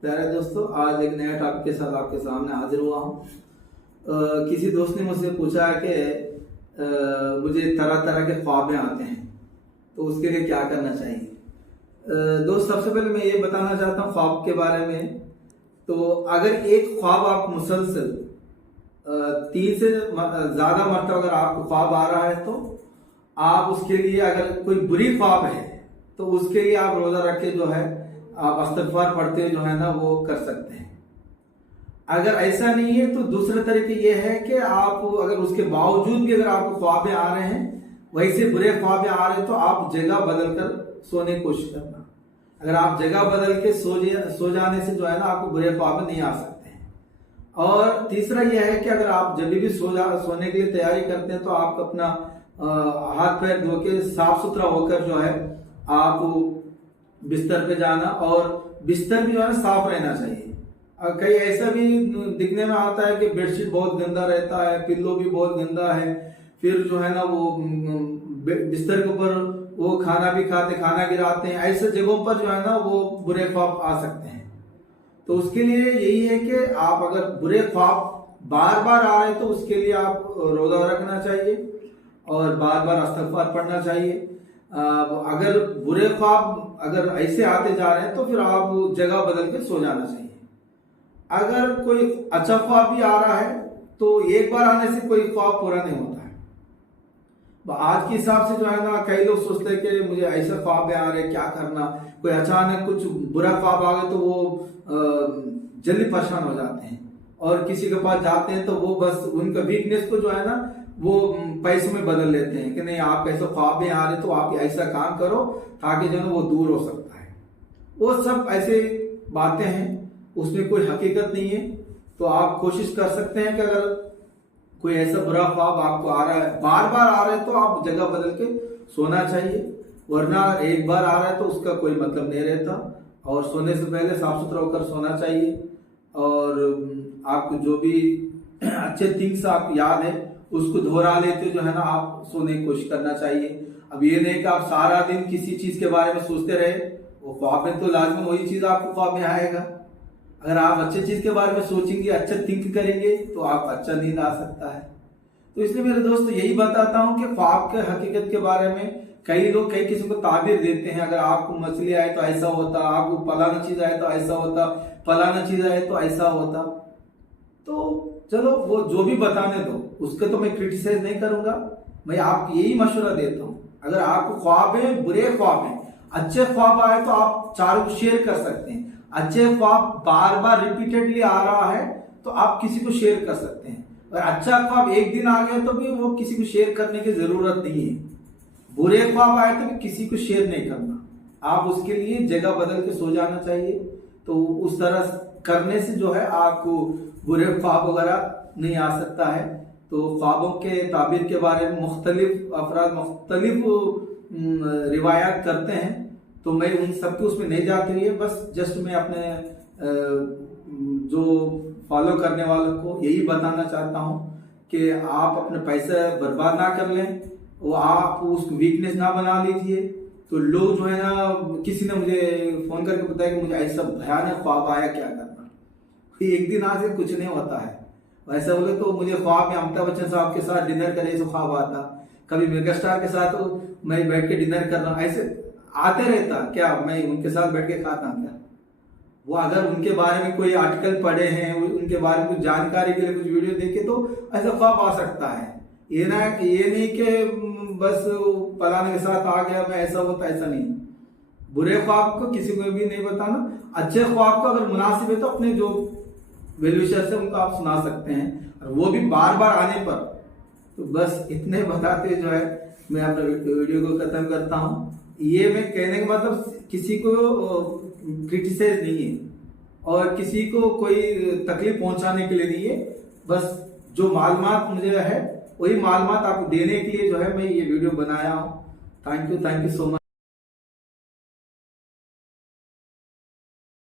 प्यारे दोस्तों, आज एक नया टॉपिक के साथ आपके सामने हाजिर हुआ हूँ। किसी दोस्त ने मुझसे पूछा कि मुझे तरह तरह के ख्वाब आते हैं, तो उसके लिए क्या करना चाहिए। दोस्त, सबसे पहले मैं ये बताना चाहता हूँ ख्वाब के बारे में। तो अगर एक ख्वाब आप मुसलसल 3 से ज़्यादा मरतबा अगर आपको ख्वाब आ रहा है, तो आप उसके लिए, अगर कोई बुरी ख्वाब है तो उसके लिए आप रोज़ा रख के जो है आप इस्तिग़फ़ार पढ़ते हुए जो है ना वो कर सकते हैं। अगर ऐसा नहीं है तो दूसरा तरीके ये है कि आप अगर उसके बावजूद भी अगर आपको ख्वाबें आ रहे हैं, वैसे बुरे ख्वाबें आ रहे हैं, तो आप जगह बदल कर सोने की कोशिश करना। अगर आप जगह बदल के सो जाने से जो है ना आपको बुरे ख्वाब नहीं आ सकते हैं। और तीसरा यह है कि अगर आप जब भी सोने के लिए तैयारी करते हैं, तो आप अपना हाथ पैर धो के साफ सुथरा होकर जो है आप बिस्तर पे जाना, और बिस्तर भी जो है ना साफ रहना चाहिए। कई ऐसा भी दिखने में आता है कि बेडशीट बहुत गंदा रहता है, पिल्लो भी बहुत गंदा है, फिर जो है ना वो बिस्तर के ऊपर वो खाना भी खाते, खाना गिराते हैं। ऐसे जगहों पर जो है ना वो बुरे ख्वाब आ सकते हैं। तो उसके लिए यही है कि आप अगर बुरे ख्वाब बार बार आ रहे हैं, तो उसके लिए आप रोजा रखना चाहिए और बार बार इस्तिग़फ़ार पढ़ना चाहिए। अगर बुरे ख्वाब अगर ऐसे आते जा रहे हैं, तो फिर आप जगह बदल के सो जाना चाहिए। अगर कोई अच्छा ख्वाब भी आ रहा है, तो एक बार आने से कोई ख्वाब पूरा नहीं होता है। आज के हिसाब से जो है ना कई लोग सोचते हैं कि मुझे ऐसा ख्वाब आ रहे, क्या करना। कोई अचानक कुछ बुरा ख्वाब आ गया तो वो जल्दी परेशान हो जाते हैं, और किसी के पास जाते हैं तो वो बस उनका वीकनेस को जो है ना वो पैसों में बदल लेते हैं कि नहीं, आप ऐसा ख्वाब में आ रहे तो आप ऐसा काम करो ताकि जो है वो दूर हो सकता है। वो सब ऐसे बातें हैं, उसमें कोई हकीकत नहीं है। तो आप कोशिश कर सकते हैं कि अगर कोई ऐसा बुरा ख्वाब आपको आ रहा है, बार बार आ रहा है, तो आप जगह बदल के सोना चाहिए। वरना एक बार आ रहा है तो उसका कोई मतलब नहीं रहता। और सोने से पहले साफ सुथरा होकर सोना चाहिए, और आपको जो भी अच्छे थिंग्स आप याद है उसको दोहरा लेते जो है ना आप सोने की कोशिश करना चाहिए। अब ये नहीं कि आप सारा दिन किसी चीज के बारे में सोचते रहे, वो ख्वाब में तो लाजमी वही चीज आपको ख्वाब में आएगा। अगर आप अच्छे चीज के बारे में सोचेंगे, अच्छा थिंक करेंगे, तो आप अच्छा नींद आ सकता है। तो इसलिए मेरे दोस्त यही बताता हूँ कि ख्वाब के हकीकत के बारे में कई लोग कई किस्म को ताबीर देते हैं। अगर आपको मछली आए तो ऐसा होता, आपको फलाना चीज आए तो ऐसा होता, फलाना चीज आए तो ऐसा होता। तो चलो वो जो भी बताने दो, उसके तो मैं क्रिटिसाइज नहीं करूंगा। मैं आपको यही मशवरा देता हूँ, अगर आपको ख्वाब है, बुरे ख्वाब है, अच्छे ख्वाब आए तो आप चारों को शेयर कर सकते हैं। अच्छे ख्वाब बार बार रिपीटेडली आ रहा है तो आप किसी को शेयर कर सकते हैं, और अच्छा ख्वाब एक दिन आ गया तो भी वो किसी को शेयर करने की जरूरत नहीं है। बुरे ख्वाब आए तो भी किसी को शेयर नहीं करना, आप उसके लिए जगह बदल के सो जाना चाहिए। तो उस तरह करने से जो है आपको बुरे ख्वाब वगैरह नहीं आ सकता है। तो ख्वाबों के ताबीर के बारे में मुख्तलिफ अफराद मुख्तलिफ रिवायात करते हैं, तो मैं उन सबके उसमें नहीं जाती रही है। बस जस्ट मैं अपने जो फॉलो करने वालों को यही बताना चाहता हूँ कि आप अपने पैसे बर्बाद ना कर लें, वो आप उस वीकनेस ना बना लीजिए। तो लोग जो है ना, किसी ने मुझे फोन करके बताया कि मुझे ऐसा भयानक ख्वाब आया, क्या करना। एक दिन आज से कुछ नहीं होता है। वैसे बोले तो मुझे ख्वाब में अमिताभ बच्चन साहब के साथ डिनर करे तो ख्वाब आता, कभी मेगा स्टार के साथ तो मैं बैठ के डिनर कर रहा हूँ, ऐसे आते रहता। क्या मैं उनके साथ बैठ के खाता क्या? वो अगर उनके बारे में कोई आर्टिकल पढ़े हैं, उनके बारे में कुछ जानकारी के लिए कुछ वीडियो देखे, तो ऐसा ख्वाब आ सकता है। ये नहीं कि बस फलाने के साथ आ गया मैं, ऐसा होता, ऐसा नहीं। बुरे ख्वाब को किसी को भी नहीं बताना। अच्छे ख्वाब को अगर मुनासिब है तो अपने जो वेलविशर से उनको आप सुना सकते हैं, और वो भी बार बार आने पर। तो बस इतने बताते जो है मैं अपने वीडियो को खत्म करता हूँ। ये मैं कहने का मतलब किसी को क्रिटिसाइज नहीं है, और किसी को कोई तकलीफ पहुंचाने के लिए नहीं है। बस जो मालूमात मुझे है वही मालूमात आपको देने के लिए जो है मैं ये वीडियो बनाया हूँ। Thank you so much.